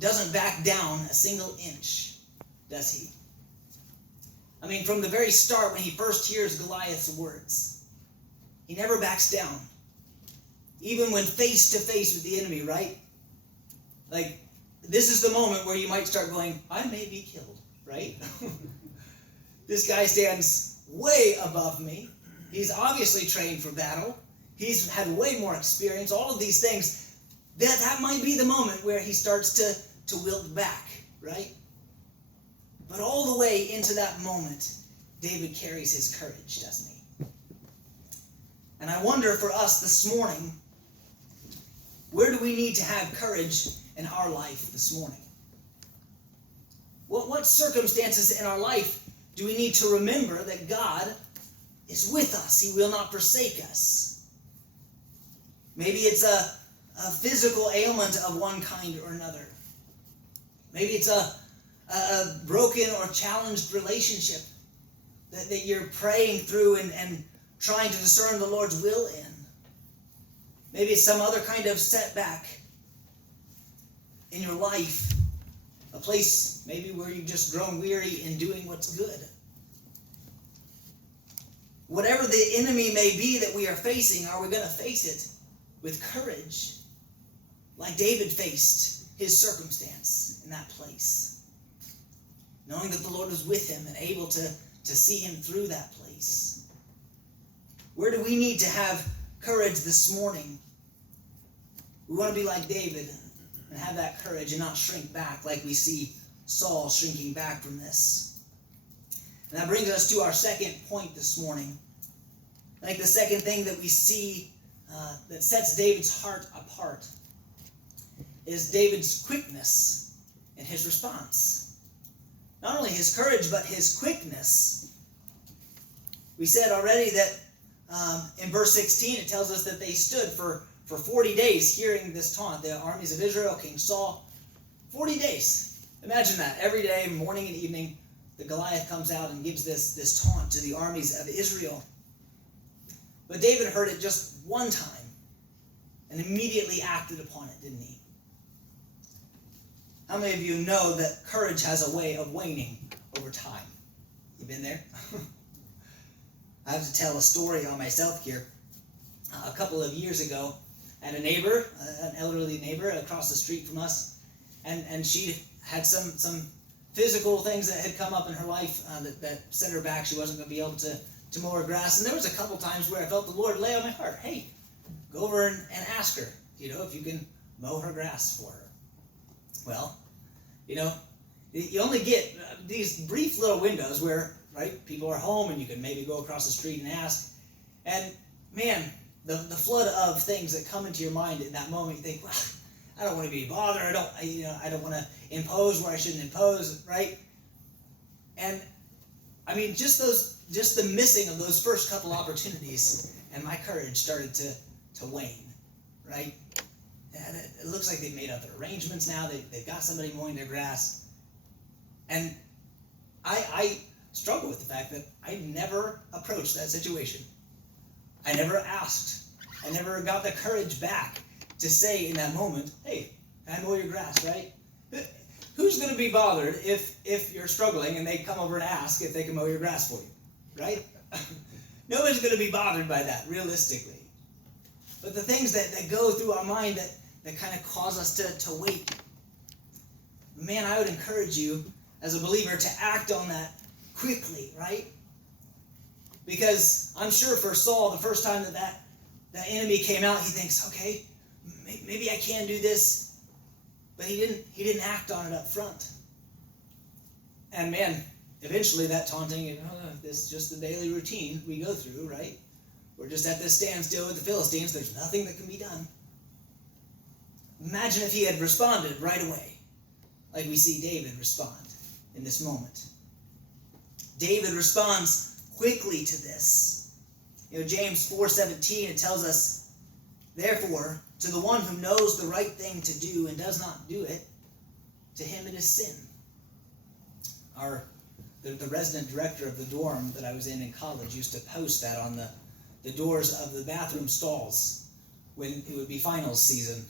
doesn't back down a single inch, does he? I mean, from the very start, when he first hears Goliath's words, he never backs down. Even when face to face with the enemy, right? Like, this is the moment where you might start going, I may be killed, right? This guy stands way above me. He's obviously trained for battle. He's had way more experience. All of these things, that might be the moment where he starts to wilt back, right? But all the way into that moment, David carries his courage, doesn't he? And I wonder for us this morning, where do we need to have courage in our life this morning? What circumstances in our life do we need to remember that God is with us? He will not forsake us. Maybe it's a physical ailment of one kind or another. Maybe it's a broken or challenged relationship that you're praying through and trying to discern the Lord's will in. Maybe it's some other kind of setback in your life. A place maybe where you've just grown weary in doing what's good. Whatever the enemy may be that we are facing, are we going to face it with courage? Like David faced his circumstance in that place. Knowing that the Lord was with him and able to see him through that place. Where do we need to have courage this morning? We want to be like David and have that courage and not shrink back like we see Saul shrinking back from this. And that brings us to our second point this morning. I think the second thing that we see that sets David's heart apart is David's quickness in his response. Not only his courage, but his quickness. We said already that in verse 16, it tells us that they stood for 40 days hearing this taunt. The armies of Israel, King Saul, 40 days. Imagine that. Every day, morning and evening, the Goliath comes out and gives this taunt to the armies of Israel. But David heard it just one time and immediately acted upon it, didn't he? How many of you know that courage has a way of waning over time? You been there? I have to tell a story on myself here. A couple of years ago, I had a neighbor, an elderly neighbor across the street from us, and she had some physical things that had come up in her life that set her back. She wasn't going to be able to mow her grass. And there was a couple times where I felt the Lord lay on my heart, hey, go over and ask her, if you can mow her grass for her. Well, you only get these brief little windows where, right, people are home and you can maybe go across the street and ask. And man, the flood of things that come into your mind in that moment, you think, well, I don't want to be bothered. I don't want to impose where I shouldn't impose, right? And I mean, just the missing of those first couple opportunities, and my courage started to wane, right? And it looks like they've made other arrangements now. They've got somebody mowing their grass. And I struggle with the fact that I never approached that situation. I never asked. I never got the courage back to say in that moment, hey, can I mow your grass, right? Who's going to be bothered if you're struggling and they come over and ask if they can mow your grass for you, right? Nobody's going to be bothered by that, realistically. But the things that go through our mind that kind of cause us to wait. Man, I would encourage you as a believer to act on that quickly, right? Because I'm sure for Saul, the first time that enemy came out, he thinks, okay, maybe I can do this. But he didn't act on it up front. And man, eventually that taunting, this is just the daily routine we go through, right? We're just at this standstill with the Philistines. There's nothing that can be done. Imagine if he had responded right away, like we see David respond in this moment. David responds quickly to this. James 4:17, it tells us, therefore, to the one who knows the right thing to do and does not do it, to him it is sin. The resident director of the dorm that I was in college used to post that on the doors of the bathroom stalls when it would be finals season.